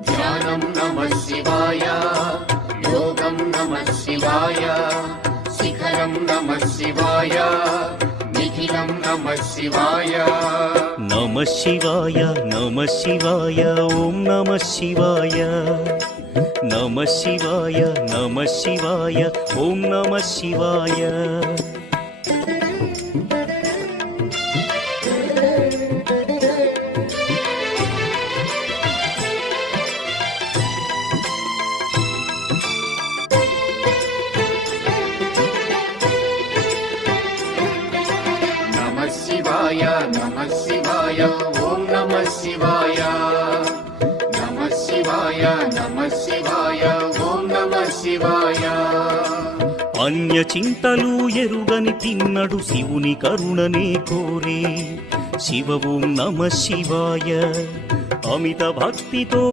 ध्यानं नमः शिवाय, योगं नमः शिवाय, शिखरं नमः शिवाय, निखिलं नमः शिवाय। नमः शिवाय नमः शिवाय ओम नमः शिवाय, नमः शिवाय नमः शिवाय ओम नमः शिवाय। नमः शिवाय ओम नमः शिवाय, नमः शिवाय ओम नमः शिवाय। अन्य చింతలు ఎరుగని తిన్నడు శివుని కరుణనే కోరే, శివ ఓం నమః శివాయ అమిత భక్తితో